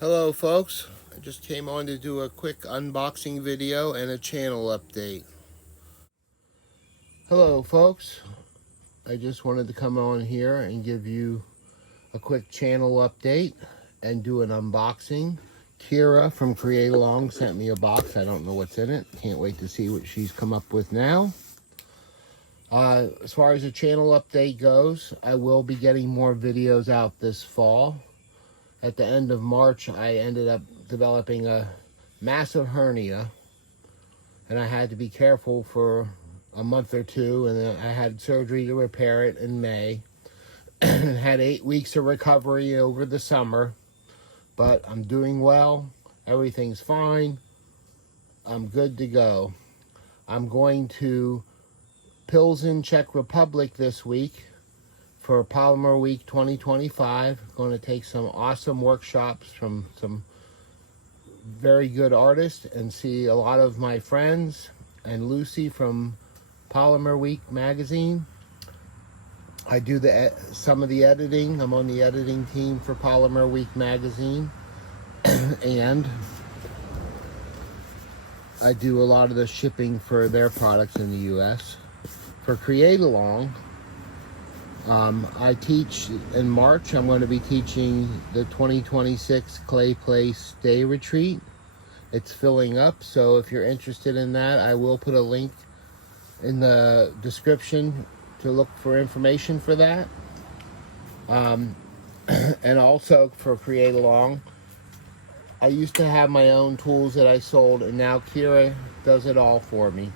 Hello folks, I just came on to do a quick unboxing video and a channel update. Hello folks, I just wanted to come on here and give you a quick channel update and do an unboxing. Kira from Create Along sent me a box. I don't know what's in it. Can't wait to see what she's come up with now. As far as the channel update goes, I will be getting more videos out this fall. At the end of March, I ended up developing a massive hernia, and I had to be careful for a month or two, and then I had surgery to repair it in May. Had 8 weeks of recovery over the summer, but I'm doing well. Everything's fine. I'm good to go. I'm going to Pilsen, Czech Republic this week for Polymer Week 2025. Going to take some awesome workshops from some very good artists and see a lot of my friends and Lucy from Polymer Week magazine. I do some of the editing. I'm on the editing team for Polymer Week magazine. And I do a lot of the shipping for their products in the US. For Create Along, I teach in March. I'm going to be teaching the 2026 Clay Place Day Retreat. It's filling up, so if you're interested in that, I will put a link in the description to look for information for that. And also for Create Along, I used to have my own tools that I sold, and now Kira does it all for me.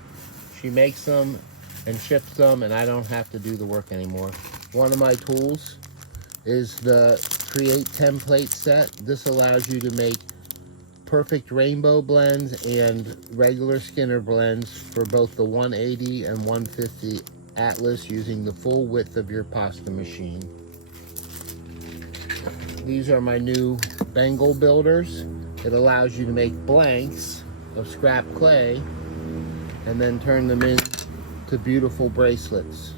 She makes them and ships them, and I don't have to do the work anymore. One of my tools is the Create template set. This allows you to make perfect rainbow blends and regular Skinner blends for both the 180 and 150 Atlas using the full width of your pasta machine. These are my new bangle builders. It allows you to make blanks of scrap clay and then turn them into beautiful bracelets.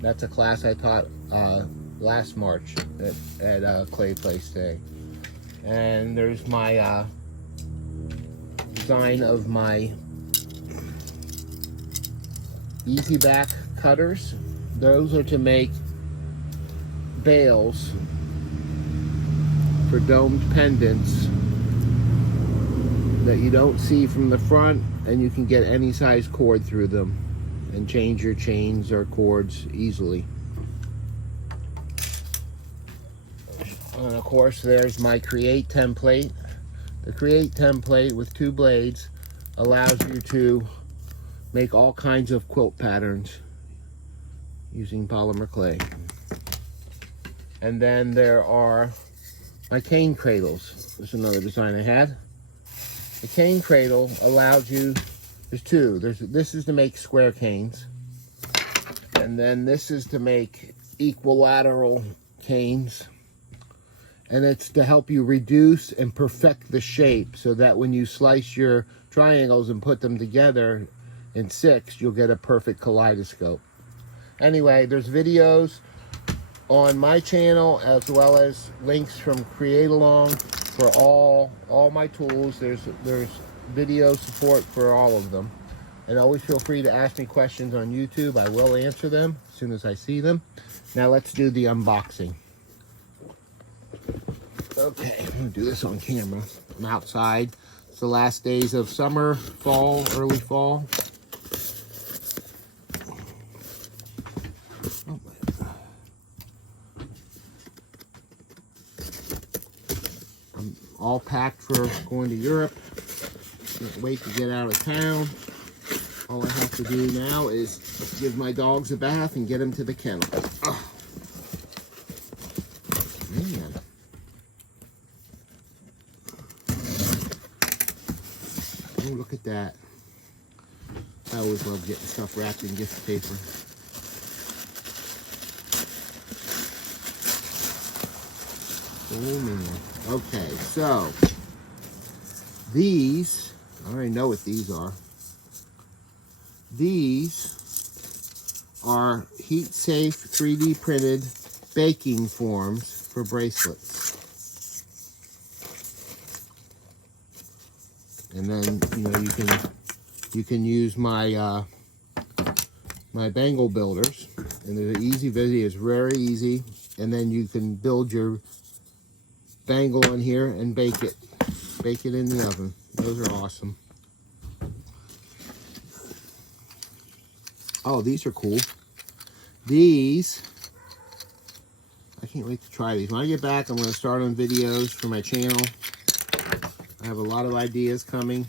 That's a class I taught last March at Clay Place Day. And there's my design of my easy back cutters. Those are to make bails for domed pendants that you don't see from the front, and you can get any size cord through them and change your chains or cords easily. And of course, there's my Create template. The Create template with 2 blades allows you to make all kinds of quilt patterns using polymer clay. And then there are my cane cradles. There's another design I had. The cane cradle allows you, there's 2. This is to make square canes. And then this is to make equilateral canes. And it's to help you reduce and perfect the shape so that when you slice your triangles and put them together in 6, you'll get a perfect kaleidoscope. Anyway, there's videos on my channel as well as links from Create Along for all my tools. There's video support for all of them. And always feel free to ask me questions on YouTube. I will answer them as soon as I see them. Now let's do the unboxing. Okay, I'm gonna do this on camera. I'm outside. It's the last days of summer, fall, early fall. I'm all packed for going to Europe. Can't wait to get out of town. All I have to do now is give my dogs a bath and get them to the kennel. Oh, man. Oh, look at that. I always love getting stuff wrapped in gift paper. Oh, man. Okay, so these, I already know what these are. These are heat-safe 3D printed baking forms for bracelets. And then, you know, you can use my my bangle builders, and there's an easy video. It's very easy, and then you can build your bangle on here and bake it in the oven. Those are awesome. Oh, these are cool. These, I can't wait to try these. When I get back, I'm going to start on videos for my channel. I have a lot of ideas coming.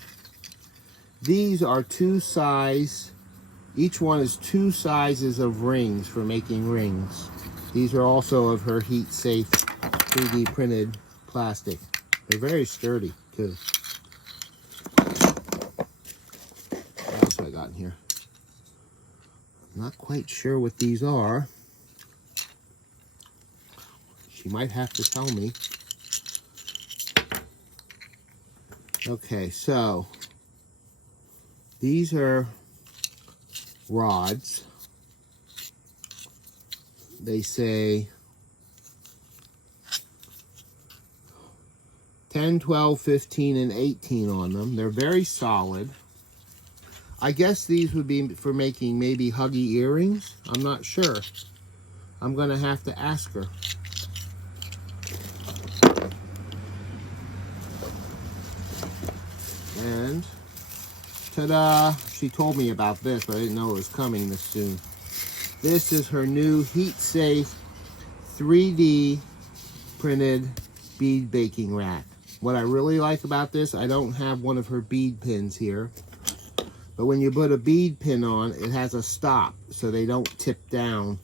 These are each one is 2 sizes of rings for making rings. These are also of her heat safe 3D printed plastic. They're very sturdy too. What else have I got in here? Not quite sure what these are. She might have to tell me. Okay, so these are rods. They say 10, 12, 15, and 18 on them. They're very solid. I guess these would be for making maybe huggy earrings. I'm not sure. I'm going to have to ask her. And ta-da! She told me about this, but I didn't know it was coming this soon. This is her new heat-safe 3D printed bead baking rack. What I really like about this, I don't have one of her bead pins here, but when you put a bead pin on, it has a stop so they don't tip down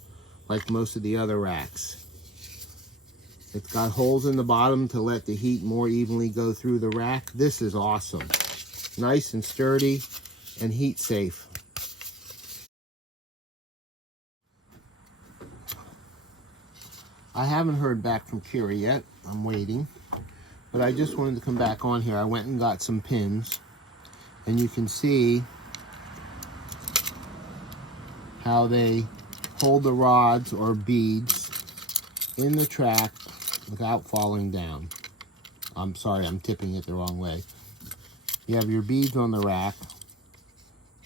like most of the other racks. It's got holes in the bottom to let the heat more evenly go through the rack. This is awesome. Nice and sturdy and heat safe. I haven't heard back from Kira yet. I'm waiting. But I just wanted to come back on here. I went and got some pins. And you can see how they hold the rods or beads in the track without falling down. I'm sorry, I'm tipping it the wrong way. You have your beads on the rack,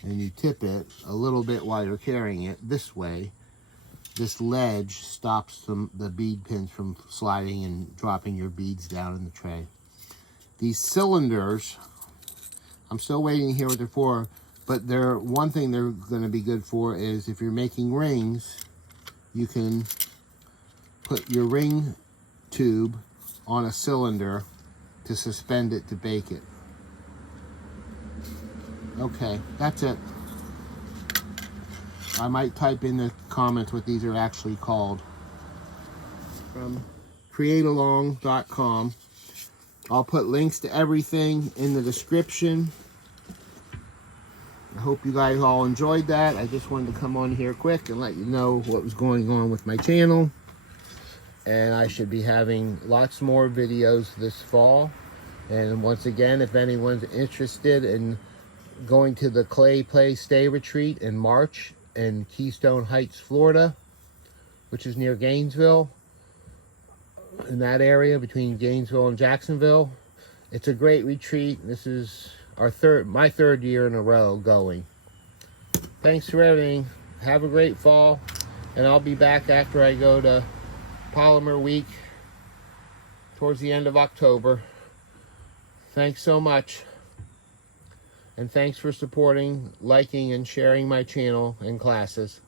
and you tip it a little bit while you're carrying it this way. This ledge stops the bead pins from sliding and dropping your beads down in the tray. These cylinders, I'm still waiting to hear what they're for, but one thing they're going to be good for is if you're making rings, you can put your ring tube on a cylinder to suspend it to bake it. Okay, that's it. I might type in the comments what these are actually called. From createalong.com. I'll put links to everything in the description. I hope you guys all enjoyed that. I just wanted to come on here quick and let you know what was going on with my channel. And I should be having lots more videos this fall. And once again, if anyone's interested in going to the Clay Play Stay Retreat in March in Keystone Heights, Florida, which is near Gainesville, in that area between Gainesville and Jacksonville. It's a great retreat. This is my third year in a row going. Thanks for everything. Have a great fall, and I'll be back after I go to Polymer Week towards the end of October. Thanks so much. And thanks for supporting, liking, and sharing my channel and classes.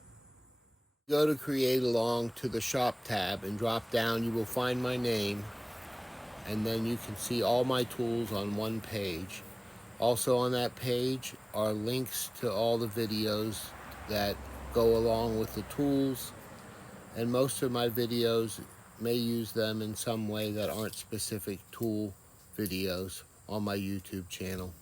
Go to Create Along to the Shop tab and drop down. You will find my name. And then you can see all my tools on one page. Also on that page are links to all the videos that go along with the tools. And most of my videos may use them in some way that aren't specific tool videos on my YouTube channel.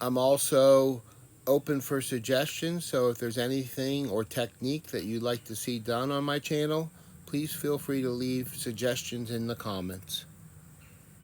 I'm also open for suggestions, so if there's anything or technique that you'd like to see done on my channel, please feel free to leave suggestions in the comments.